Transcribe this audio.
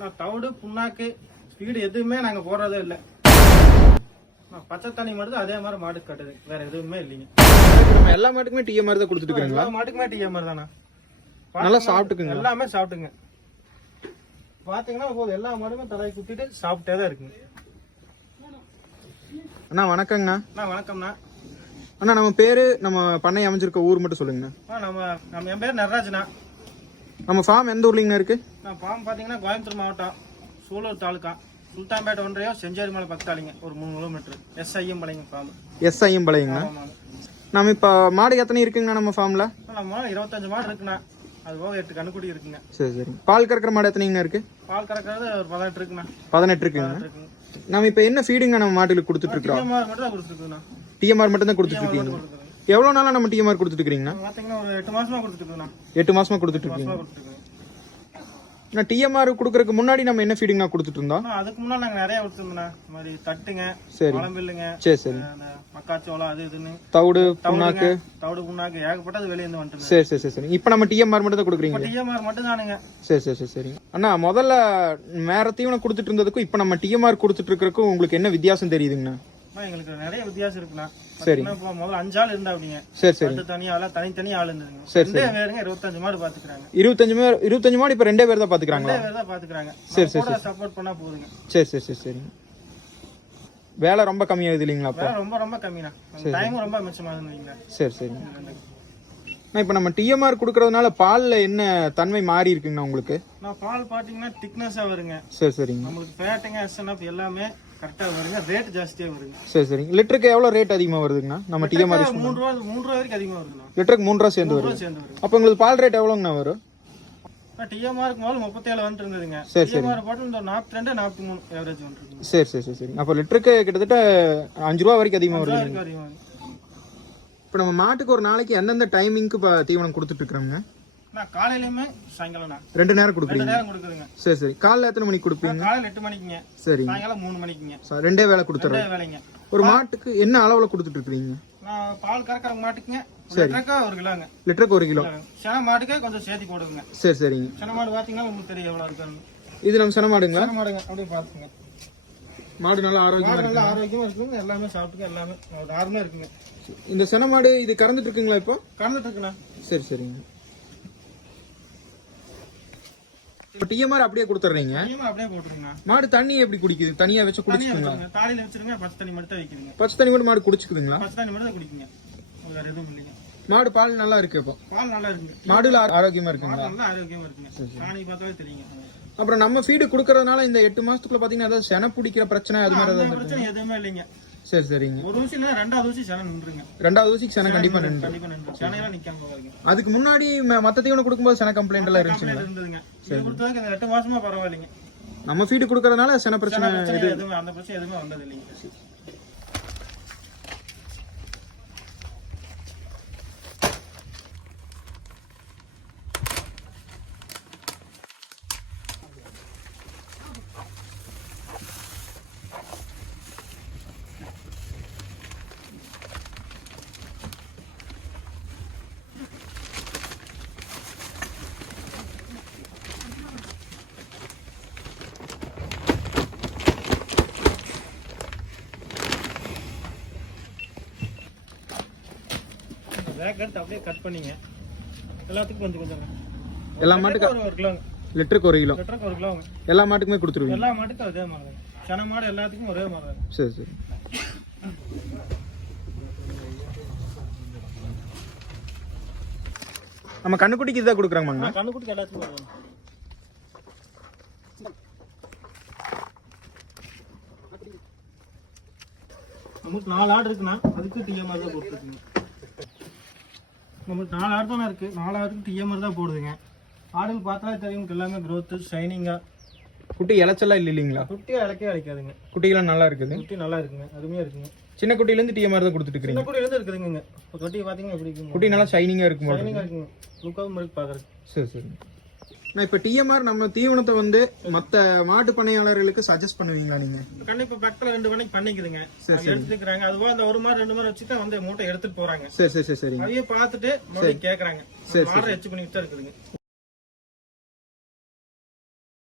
நான் தவிடு புண்ணாக்கு ஃபீடு எதுவுமே நாங்க போடுறதே இல்லை. பச்சை தண்ணி மட்டும் அதே மாதிரி மாட்டுக்கு கட்டுது, வேற எதுவுமே இல்லைங்க. நம்ம எல்லா மாட்டுக்குமே டிஎம்ஆர் தான் கொடுத்துட்டு இருக்கீங்களா? எல்லா மாட்டுக்குமே டிஎம்ஆர் தானே. நல்லா சாப்பிட்டுக்குங்க, எல்லாமே சாப்பிட்டுங்க. பாத்தீங்கன்னா போது எல்லா மாடுமே தலையை குத்திட்டு சாப்பிட்டே தான் இருக்குங்க. அண்ணா வணக்கங்கண்ணா. அண்ணா வணக்கம்ண்ணா. அண்ணா நம்ம பேரு நம்ம பண்ணை அமைஞ்சிருக்க ஊர் மட்டும் சொல்லுங்கண்ணா. நம்ம என் பேர் நடராஜ்ண்ணா. நம்ம ஃபார்ம் எந்த ஊர்லங்கண்ணா இருக்கு? நான் ஃபார்ம் பாத்தீங்கன்னா கோயம்புத்தூர் மாவட்டம் சூலூர் தாலுக்கா சுல்தான்பேட்டை ஒன்றையோ செஞ்சேரி மலை பக்கத்தாளிங்க, ஒரு 3 கிலோமீட்டர். எஸ்ஐஎம் பாளையம் ஃபார்ம். எஸ்ஐஎம் பாளையங்கண்ணா. நம்ம இப்போ மாடு எத்தனை இருக்குங்கண்ணா நம்ம ஃபார்ம்ல? நம்ம 25 மாடு இருக்குண்ணா. அது போக 8 கண்ணுக்குட்டி இருக்குங்க. சரி சரி. பால் கறக்கிற மாடு எத்தனைங்கண்ணா இருக்கு? பால் கறக்கிறது ஒரு 18 இருக்குண்ணா. 18 இருக்குங்க. நம்ம இப்போ என்ன ஃபீடிங்க நம்ம மாட்டுக்கு கொடுத்துட்டு இருக்கோம்? டிஎம்ஆர் மட்டும் தான் கொடுத்துருக்குண்ணா. டிஎம்ஆர் மட்டும் தான் கொடுத்துட்டு இருக்கீங்க. எவ்வளவு நாளா நம்ம டிஎம்ஆர் கொடுத்துட்டு இருக்கீங்கண்ணா? பாத்தீங்கன்னா ஒரு 8 மாசமா கொடுத்துட்டு இருக்கோம்ண்ணா. 8 மாசமா கொடுத்துட்டு இருக்கீங்க. நான் டிஎம்ஆர் கொடுக்கறதுக்கு முன்னாடி நம்ம என்ன ஃபீடிங் கொடுத்துட்டு இருந்தோம்? அதுக்கு முன்னாடி நாங்க நிறைய கொடுத்துருந்தோம்ண்ணா. இந்த மாதிரி தட்டுங்க, மலம்பில்லுங்க, சரி சரி, மக்காச்சோளம், அது இதுன்னு தவிடு புண்ணாக்கு ஏகப்பட்டது வெளியே இருந்து வந்துட்டு. சரி சரி சரி சரி. இப்போ நம்ம டிஎம்ஆர் மட்டும் தான் கொடுக்குறீங்க? டிஎம்ஆர் மட்டும் தானுங்க. சரி சரி சரி சரி. அண்ணா முதல்ல வேற தீவனம் கொடுத்துட்டு இருந்ததுக்கும் இப்போ நம்ம டிஎம்ஆர் கொடுத்துட்டு இருக்கிறதுக்கும் உங்களுக்கு என்ன வித்தியாசம் தெரியுதுங்கண்ணா? எங்களுக்கு நிறைய வித்தியாசம் இருக்குண்ணா. சரி. முதல்ல 5 ஆள் இருந்தா அப்படிங்க. சரி சரி. தனித்தனி ஆள் இருந்ததுங்க. சரி சரி. 25 மாடு பாத்துக்கிறாங்க. 25 மாடு இப்ப 2 பேர் தான் பாத்துக்கிறாங்களா? 2 பேர் தான் பாத்துக்கிறாங்க. சரி சரி. சப்போர்ட் பண்ணா போதுங்க. சரி சரி சரி சரி. வேலை ரொம்ப கம்மியாகுது இல்லீங்களா? அப்ப ரொம்ப ரொம்ப கம்மினா. டைம் ரொம்ப மிச்சமாகுதுங்க. சரி சரி. இப்ப நம்ம டிஎம்ஆர் குடுக்கறதுனால பால்ல என்ன தன்மை மாறி இருக்குங்கண்ணா உங்களுக்கு? நான் பால் பாத்தீங்கன்னா திக்னஸா வருங்க. சரி சரிங்க. நமக்கு ஃபேட்டுங்க எஸ்என்எஃப் எல்லாமே கரெக்டா வருங்க. ரேட் ஜாஸ்தியா வருங்க. சரி சரி. லிட்டருக்கு எவ்வளவு ரேட் அதிகமா வருதுங்கண்ணா நம்ம டிஎம்ஆர்? 3 ரூபாய் வரைக்கும் அதிகமா வருதுண்ணா. லிட்டருக்கு 3 ரூபாய் சேர்ந்து வருது. அப்ப உங்களுக்கு பால் ரேட் எவ்வளவுங்கண்ணா வரும்? டிஎம்ஆருக்கு முதல்ல 37 வந்து இருந்ததுங்க. டிஎம்ஆர் போட்டு இந்த 42 43 ஏவரேஜ் வந்துருக்கு. சரி சரி சரி சரி. அப்ப லிட்டருக்கு கிட்டத்தட்ட 5 ரூபாய் வரைக்கும் அதிகமா வருது. இப்ப நம்ம மாட்டுக்கு ஒரு நாளைக்கு எந்தெந்த டைமிங்க்கு தீவனம் கொடுத்துட்டு இருக்கோங்க? நான் காலையிலயுமே சாயங்காலம் 2 நேரம் கொடுக்குறீங்க? 2 நேரம் கொடுக்குறேங்க. சரி சரி. காலைல எத்தனை மணிக்கு கொடுப்பீங்க? காலையில 8 மணிக்குங்க. சரி. சாயங்காலம் 3 மணிக்குங்க. ரெண்டே வேளை கொடுத்துறேன். வேலைங்க. ஒரு மாட்டுக்கு என்ன அளவுல கொடுத்துட்டு இருக்கீங்க? நான் பால் கறக்கிற மாட்டுக்குங்க லிட்டருக்கு 1 கிலோங்க. லிட்டருக்கு 1 கிலோ. சென மாட்டுக்கு கொஞ்சம் சேர்த்து போடுங்க. சரி சரிங்க. சென மாடு பாத்தீங்கன்னா உங்களுக்கு தெரியும் எவ்வளவு இருக்குன்னு. இது நம்ம சென மாடுங்களா? சென மாடுங்க. அப்படியே பாத்துங்க. மாடு நல்லா ஆரோக்கியமா இருக்கு. நல்லா ஆரோக்கியமா இருக்குங்க. எல்லாமே சாப்பிட்டுங்க. எல்லாமே நார்மலா இருக்குங்க. இந்த சென மாடு இது கறந்துட்டு இருக்குங்களா இப்போ? கறந்துட்டு இருக்குண்ணா. சரி சரிங்க. இப்போ டிஎம்ஆர் அப்படியே கொடுத்துறீங்க? அப்படியே போட்டுருங்க. மாடு தண்ணி எப்படி குடிக்குது? தனியா வச்சு குடிச்சுக்குங்களா? தாலியில வச்சிருங்க. பச்சை தண்ணி மட்டும் தான் வைக்கிறீங்க. பச்சை தண்ணி மட்டும் மாடு குடிச்சுக்குதுங்களா? பச்சை தண்ணி மட்டும் தான் குடிக்குங்க. வேற எதுவும் இல்லைங்க. மாடு பால் நல்லா இருக்கு. இப்போ பால் நல்லா இருக்கு. மாடுல ஆரோக்கியமா இருக்குங்களா? நல்லா ஆரோக்கியமா இருக்குங்க. சாணி பார்த்தாலே தெரியுங்க. அப்புறம் நம்ம ஃபீடு குடுக்கறதுனால இந்த 8 மாசத்துக்குள்ள பாத்தீங்கன்னா ஏதாவது சென பிடிக்கிற பிரச்சனை அது மாதிரி ஏதாவது பிரச்சனை எதுவுமே இல்லைங்க. சரி சரிங்க. ஒரு ஊசி இல்ல, 2வது ஊசி சென நின்றுங்க. 2வது ஊசிக்கு சென கண்டிப்பா நின்று. செனையெல்லாம் நிக்காம போகாதுங்க. அதுக்கு முன்னாடி மத்த தீவனம் கொடுக்கும்போது சென கம்ப்ளைண்ட் எல்லாம் இருந்துச்சுங்க. இது கொடுத்ததுக்கு இந்த 8 மாசமா பரவாயில்லைங்க. நம்ம ஃபீடு குடுக்கறதுனால சென பிரச்சனை எதுவும் அந்த பிரச்சனை எதுவுமே வந்தது இல்லைங்க. வேகட் அப்படியே கட் பண்ணீங்க. எல்லாத்துக்கும் கொஞ்சம் கொஞ்சம். எல்லா மாட்டுக்கு 1 கிலோ. லிட்டருக்கு 1 கிலோ. லிட்டருக்கு 1 கிலோங்க. எல்லா மாட்டுக்குமே கொடுத்துருவீங்க? எல்லா மாட்டுக்கும் அதே மாதிரி. சென மாடு எல்லாத்துக்கும் ஒரே மாதிரி. சரி சரி. நம்ம கண்ணுக்குட்டிக்கு இதான் கொடுக்குறாங்கண்ணா? கண்ணுக்குட்டிக்கு எல்லாத்துக்கும் வரும். நமக்கு 4 ஆடு இருக்குண்ணா. அதுக்கு டிஎம்ஆர் தான் போட்டுருக்குங்க. நமக்கு 4 ஆடு தானே இருக்கு. 4 ஆடுக்கு டிஎம்ஆர் தான் போடுதுங்க. ஆடுகள் பார்த்தாலே தெரியும் எல்லாமே க்ரோத்து ஷைனிங்கா. குட்டி இலைச்செல்லாம் இல்லைங்களா? குட்டியா இலக்கே அழைக்காதுங்க. குட்டிகளாம் நல்லா இருக்குது. குட்டி நல்லா இருக்குங்க. அருமையா இருக்குங்க. சின்ன குட்டில இருந்து டிஎம்ஆர் தான் கொடுத்துட்டு இருக்கீங்க? சின்ன குட்டில இருந்து இருக்குதுங்க. குட்டி பாத்தீங்கன்னா எப்படி இருக்குங்க? குட்டி நல்லா ஷைனிங்கா இருக்கும். ஷைனிங்கா இருக்குங்க. லுக்காவும் இருக்கு பாக்குறது. சரி சரி. நான் இப்ப டிஎம்ஆர் நம்ம தீவனத்தை வந்து மத்த மாட்டு பண்ணையாளர்களுக்கு சஜஸ்ட் பண்ணுவீங்களா நீங்க? கண்டிப்பா பக்கத்துல 2 மணிக்கு பண்ணிக்குதுங்க. எடுத்துக்கிறாங்க. அதுவா அந்த 1 மாடு 2 மாடு வச்சுட்டு வந்து மூட்டை எடுத்துட்டு போறாங்க. சரி சரி சரி. அதையே பார்த்துட்டு மறுபடியும் கேக்குறாங்க. மாடு எச்சு பண்ணிட்டு தான் இருக்குதுங்க.